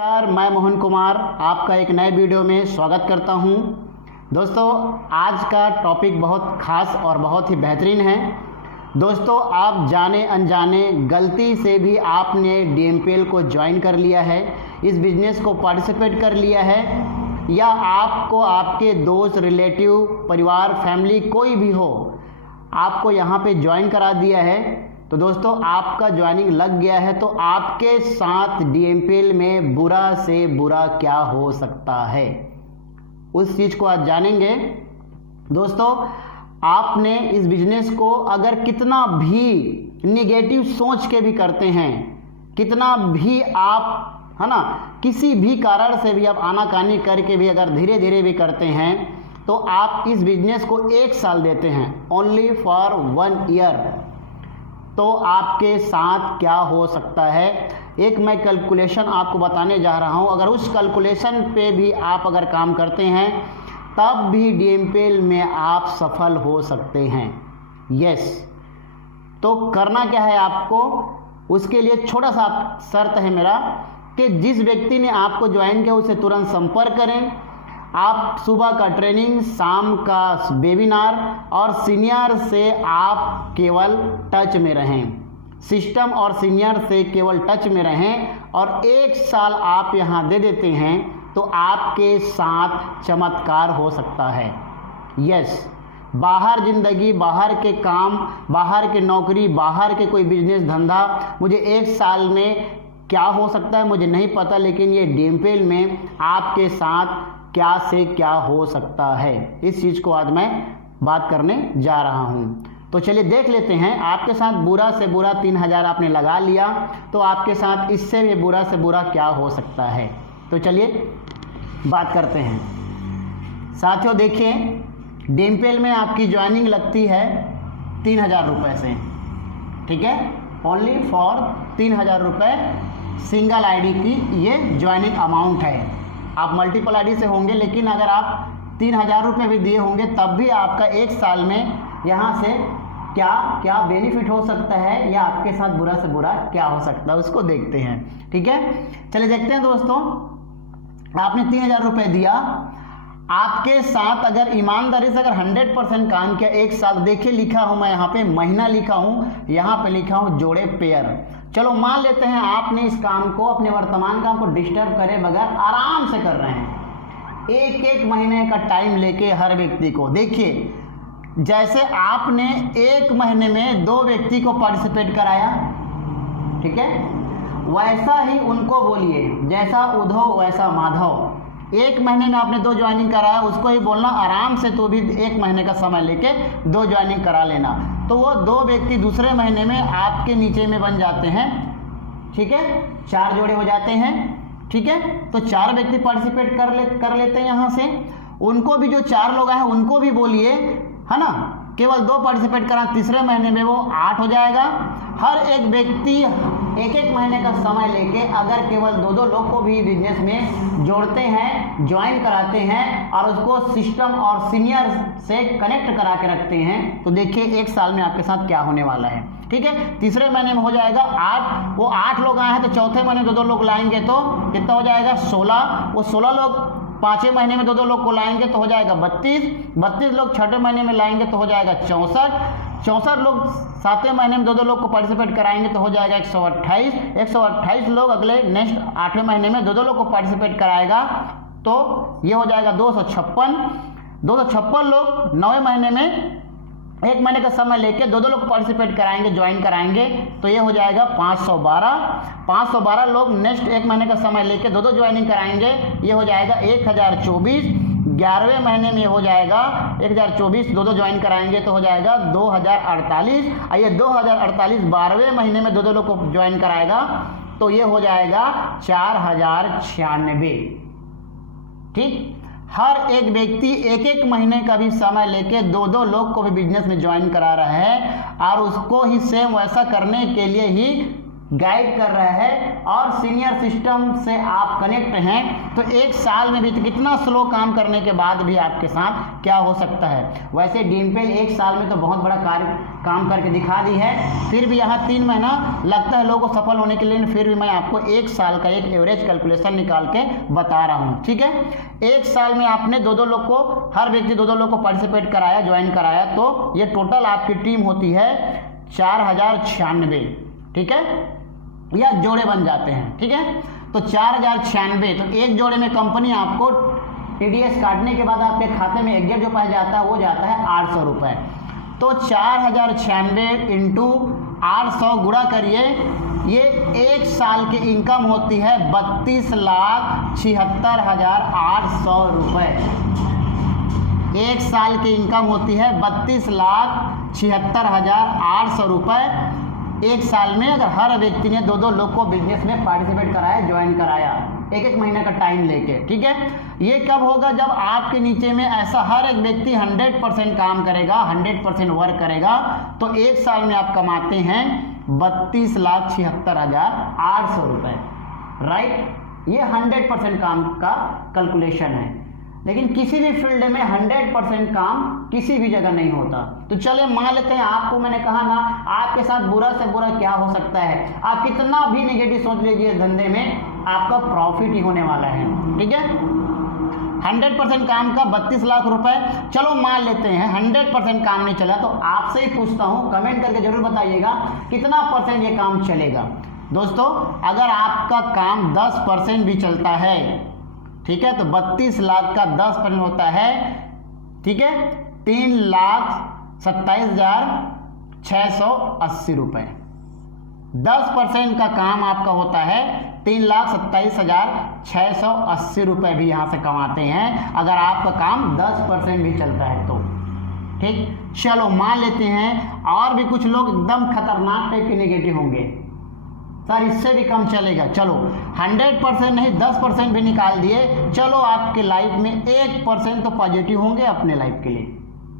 नमस्कार, मैं मोहन कुमार आपका एक नए वीडियो में स्वागत करता हूं। दोस्तों, आज का टॉपिक बहुत ख़ास और बहुत ही बेहतरीन है। दोस्तों, आप जाने अनजाने गलती से भी आपने DMPL को ज्वाइन कर लिया है, इस बिज़नेस को पार्टिसिपेट कर लिया है, या आपको आपके दोस्त, रिलेटिव, परिवार, फैमिली कोई भी हो आपको यहाँ पे ज्वाइन करा दिया है। तो दोस्तों, आपका ज्वाइनिंग लग गया है तो आपके साथ DMPL में बुरा से बुरा क्या हो सकता है, उस चीज़ को आज जानेंगे। दोस्तों, आपने इस बिजनेस को अगर कितना भी निगेटिव सोच के भी करते हैं, कितना भी आप है ना किसी भी कारण से भी आप आनाकानी करके भी अगर धीरे धीरे भी करते हैं, तो आप इस बिजनेस को 1 साल देते हैं, ओनली फॉर 1 ईयर, तो आपके साथ क्या हो सकता है एक मैं कैलकुलेशन आपको बताने जा रहा हूं। अगर उस कैलकुलेशन पे भी आप अगर काम करते हैं तब भी DMPL में आप सफल हो सकते हैं। यस, तो करना क्या है आपको, उसके लिए छोटा सा शर्त है मेरा कि जिस व्यक्ति ने आपको ज्वाइन किया उससे तुरंत संपर्क करें। आप सुबह का ट्रेनिंग, शाम का वेबिनार और सीनियर से आप केवल टच में रहें, सिस्टम और सीनियर से केवल टच में रहें और 1 साल आप यहाँ दे देते हैं तो आपके साथ चमत्कार हो सकता है। यस, बाहर ज़िंदगी, बाहर के काम, बाहर के नौकरी, बाहर के कोई बिजनेस धंधा, मुझे 1 साल में क्या हो सकता है मुझे नहीं पता, लेकिन ये DMPL में आपके साथ क्या से क्या हो सकता है, इस चीज़ को आज मैं बात करने जा रहा हूँ। तो चलिए देख लेते हैं। आपके साथ बुरा से बुरा 3000 आपने लगा लिया, तो आपके साथ इससे भी बुरा से बुरा क्या हो सकता है। तो चलिए बात करते हैं। साथियों देखिए, DMPL में आपकी ज्वाइनिंग लगती है 3000 रुपये से, ठीक है, ओनली फॉर 3000 रुपये सिंगल आईडी की ये ज्वाइनिंग अमाउंट है। आप मल्टीपल आईडी से होंगे, लेकिन अगर आप 3000 रुपये भी दिए होंगे तब भी आपका 1 साल में यहाँ से क्या क्या बेनिफिट हो सकता है या आपके साथ बुरा से बुरा क्या हो सकता है, उसको देखते हैं। ठीक है, चलिए देखते हैं। दोस्तों, आपने 3000 रुपये दिया, आपके साथ अगर ईमानदारी से अगर 100% काम किया 1 साल, देखिए लिखा हूँ मैं यहाँ पे महीना लिखा हूँ, यहाँ पे लिखा हूँ जोड़े पेयर। चलो मान लेते हैं आपने इस काम को, अपने वर्तमान काम को डिस्टर्ब करे बगैर आराम से कर रहे हैं, 1-1 महीने का टाइम लेके हर व्यक्ति को। देखिए, जैसे आपने 1 महीने में 2 व्यक्ति को पार्टिसिपेट कराया, ठीक है, वैसा ही उनको बोलिए, जैसा उद्धव वैसा माधव। 1 महीने में आपने 2 ज्वाइनिंग कराया, उसको ही बोलना आराम से तो भी 1 महीने का समय लेके 2 ज्वाइनिंग करा लेना, तो वो 2 व्यक्ति दूसरे महीने में आपके नीचे में बन जाते हैं। ठीक है, 4 जोड़े हो जाते हैं। ठीक है, तो 4 व्यक्ति पार्टिसिपेट कर लेते हैं यहाँ से। उनको भी, जो 4 लोग आए हैं उनको भी बोलिए, है ना, केवल 2 पार्टिसिपेट करा, तीसरे महीने में वो 8 हो जाएगा। हर एक व्यक्ति 1-1 महीने का समय लेके अगर केवल 2-2 लोग को भी बिजनेस में जोड़ते हैं, ज्वाइन कराते हैं और उसको सिस्टम और सीनियर से कनेक्ट करा के रखते हैं, तो देखिए 1 साल में आपके साथ क्या होने वाला है। ठीक है, तीसरे महीने में हो जाएगा 8, वो 8 लोग आए हैं तो चौथे महीने में 2-2 लोग लाएंगे तो कितना हो जाएगा 16, वो 16 लोग 5वें महीने में 2-2 लोग को लाएंगे तो हो जाएगा 32 लोग 6ठे महीने में लाएंगे तो हो जाएगा 64 लोग 7वें महीने में 2-2 लोग को पार्टिसिपेट कराएंगे तो हो जाएगा 128 लोग अगले नेक्स्ट 8वें महीने में 2-2 लोग को पार्टिसिपेट कराएगा तो ये हो जाएगा 256 लोग 9वें महीने में 1 महीने का समय लेके 2-2 लोग पार्टिसिपेट कराएंगे, ज्वाइन कराएंगे, तो ये हो जाएगा 512 लोग नेक्स्ट 1 महीने का समय लेके 2-2 ज्वाइनिंग कराएंगे, ये हो जाएगा 1024। 11वें महीने में हो जाएगा 1024, 2-2 ज्वाइन कराएंगे तो हो जाएगा 2048। ये 2048 12वें महीने में 2-2 लोग को ज्वाइन कराएगा तो ये हो जाएगा 4096। ठीक, हर एक व्यक्ति 1-1 महीने का भी समय लेके 2-2 लोग को भी बिजनेस में ज्वाइन करा रहा है और उसको ही सेम वैसा करने के लिए ही गाइड कर रहा है और सीनियर सिस्टम से आप कनेक्ट हैं, तो एक साल में भी तो कितना स्लो काम करने के बाद भी आपके साथ क्या हो सकता है। वैसे डिम्पल एक साल में तो बहुत बड़ा काम करके दिखा दी है, फिर भी यहाँ 3 महीना लगता है लोगों को सफल होने के लिए। फिर भी मैं आपको एक साल का एक एवरेज कैलकुलेशन निकाल के बता रहा हूँ, ठीक है। एक साल में आपने 2-2 लोग को, हर व्यक्ति 2-2 लोग को पार्टिसिपेट कराया, ज्वाइन कराया, तो ये टोटल आपकी टीम होती है 4096, ठीक है, या जोड़े बन जाते हैं, ठीक है। तो 4096, तो एक जोड़े में कंपनी आपको टीडीएस काटने के बाद आपके खाते में एग्जैक्ट जो पैसा जाता है वो जाता है 800 रुपये। तो 4096 इंटू 800 गुणा करिए, ये एक साल की इनकम होती है 32,76,800 रुपये। एक साल की इनकम होती है 32,76,800 रुपये एक साल में, अगर हर व्यक्ति ने 2-2 लोग को बिजनेस में पार्टिसिपेट कराया, ज्वाइन कराया, 1-1 महीने का टाइम लेके, ठीक है। ये कब होगा, जब आपके नीचे में ऐसा हर एक व्यक्ति 100% काम करेगा, 100% वर्क करेगा, तो एक साल में आप कमाते हैं 32,76,800 रुपये, राइट। ये 100% काम का कैलकुलेशन है, लेकिन किसी भी फील्ड में 100% काम किसी भी जगह नहीं होता। तो चले मान लेते हैं, आपको मैंने कहा ना, आपके साथ बुरा से बुरा क्या हो सकता है, आप कितना भी नेगेटिव सोच लीजिए, धंधे में आपका प्रॉफिट ही होने वाला है, ठीक है। 100% काम का 32 लाख रुपए, चलो मान लेते हैं 100% काम नहीं चला, तो आपसे ही पूछता हूं, कमेंट करके जरूर बताइएगा कितना % ये काम चलेगा। दोस्तों, अगर आपका काम 10% भी चलता है, ठीक है, तो 32 लाख का 10% होता है, ठीक है, 3,27,680 रुपये। 10% का काम आपका होता है 3,27,680 रुपये भी यहाँ से कमाते हैं, अगर आपका काम 10% भी चलता है तो, ठीक। चलो मान लेते हैं और भी कुछ लोग एकदम खतरनाक टाइप के नेगेटिव होंगे, सर इससे भी कम चलेगा। चलो 100% नहीं, 10% भी निकाल दिए, चलो आपके लाइफ में 1% तो पॉजिटिव होंगे अपने लाइफ के लिए,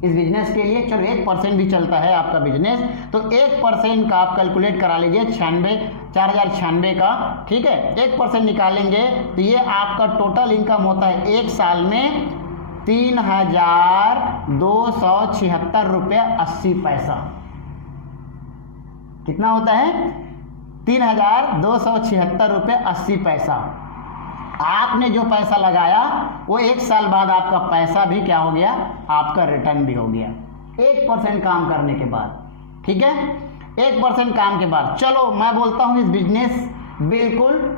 इस बिजनेस के लिए। चलो 1% भी चलता है आपका बिजनेस, तो 1% का आप कैलकुलेट करा लीजिए, 4096 का, ठीक है। 1% निकालेंगे तो ये आपका टोटल इनकम होता है एक साल में 3,276 रुपये 80 पैसा। कितना होता है, 3,276 रुपये 80 पैसा। आपने जो पैसा लगाया वो एक साल बाद आपका पैसा भी क्या हो गया, आपका रिटर्न भी हो गया, 1% काम करने के बाद, ठीक है। 1% काम के बाद, चलो मैं बोलता हूँ इस बिजनेस बिल्कुल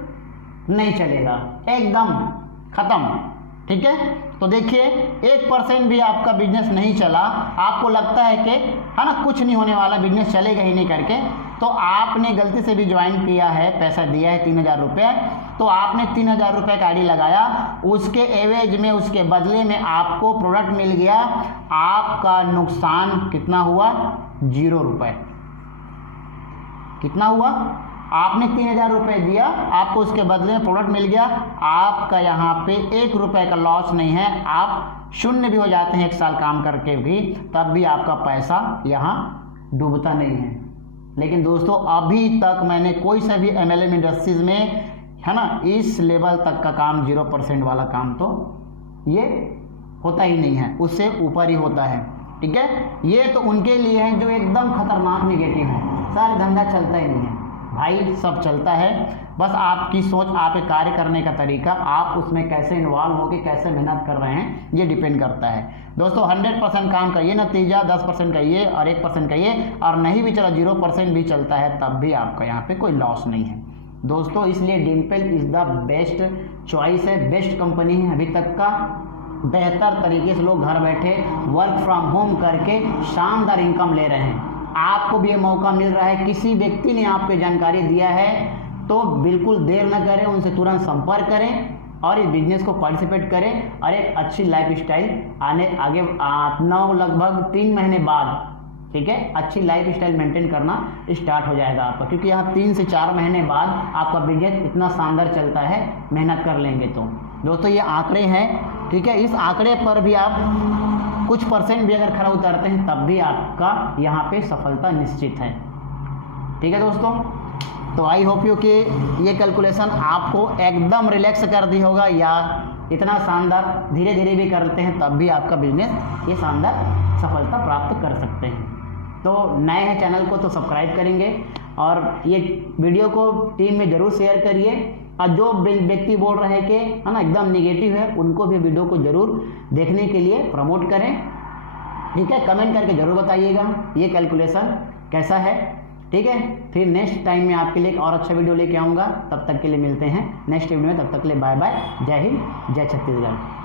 नहीं चलेगा, एकदम खत्म, ठीक है। तो देखिए 1% भी आपका बिजनेस नहीं चला, आपको लगता है कि है ना कुछ नहीं होने वाला, बिजनेस चलेगा ही नहीं करके, तो आपने गलती से भी ज्वाइन किया है, पैसा दिया है 3,000 रुपये, तो आपने 3,000 रुपये का आईडी लगाया, उसके एवरेज में, उसके बदले में आपको प्रोडक्ट मिल गया, आपका नुकसान कितना हुआ, 0 रुपये। कितना हुआ, आपने 3,000 रुपये दिया, आपको उसके बदले में प्रोडक्ट मिल गया, आपका यहाँ पे 1 रुपये का लॉस नहीं है, आप शून्य भी हो जाते हैं एक साल काम करके भी, तब भी आपका पैसा यहाँ डूबता नहीं है। लेकिन दोस्तों अभी तक मैंने कोई सा भी MLM इंडस्ट्रीज में, है ना, इस लेवल तक का काम 0% वाला काम तो ये होता ही नहीं है, उससे ऊपर ही होता है, ठीक है। ये तो उनके लिए है जो एकदम खतरनाक नेगेटिव है, सारा धंधा चलता ही नहीं है भाई, सब चलता है, बस आपकी सोच, आपके कार्य करने का तरीका, आप उसमें कैसे इन्वॉल्व होकर कैसे मेहनत कर रहे हैं, ये डिपेंड करता है। दोस्तों 100% काम का ये नतीजा, 10% का ये और 1% का ये, और नहीं भी चला 0% भी चलता है तब भी आपका यहाँ पे कोई लॉस नहीं है दोस्तों। इसलिए Dimple is the best choice है, बेस्ट कंपनी है अभी तक का। बेहतर तरीके से लोग घर बैठे वर्क फ्रॉम होम करके शानदार इनकम ले रहे हैं। आपको भी ये मौका मिल रहा है, किसी व्यक्ति ने आपको जानकारी दिया है तो बिल्कुल देर न करें, उनसे तुरंत संपर्क करें और इस बिजनेस को पार्टिसिपेट करें और एक अच्छी लाइफ स्टाइल आगे 9 लगभग 3 महीने बाद, ठीक है, अच्छी लाइफ स्टाइल मेंटेन करना स्टार्ट हो जाएगा आपका, क्योंकि यहाँ 3 से 4 महीने बाद आपका बिजनेस इतना शानदार चलता है, मेहनत कर लेंगे तो। दोस्तों ये आंकड़े हैं, ठीक है, इस आंकड़े पर भी आप कुछ % भी अगर खरा उतारते हैं तब भी आपका यहाँ पे सफलता निश्चित है, ठीक है दोस्तों। तो आई होप यू कि ये कैलकुलेशन आपको एकदम रिलैक्स कर दी होगा, या इतना शानदार धीरे धीरे भी करते हैं तब भी आपका बिजनेस ये शानदार सफलता प्राप्त कर सकते हैं। तो नए हैं चैनल को तो सब्सक्राइब करेंगे और ये वीडियो को टीम में ज़रूर शेयर करिए, और जो व्यक्ति बोल रहे हैं कि है ना एकदम निगेटिव है, उनको भी वीडियो को ज़रूर देखने के लिए प्रमोट करें। ठीक है, कमेंट करके ज़रूर बताइएगा ये कैलकुलेशन कैसा है। ठीक है, फिर नेक्स्ट टाइम में आपके लिए एक और अच्छा वीडियो लेके आऊँगा। तब तक के लिए मिलते हैं नेक्स्ट वीडियो में, तब तक के लिए बाय बाय, जय हिंद, जय छत्तीसगढ़।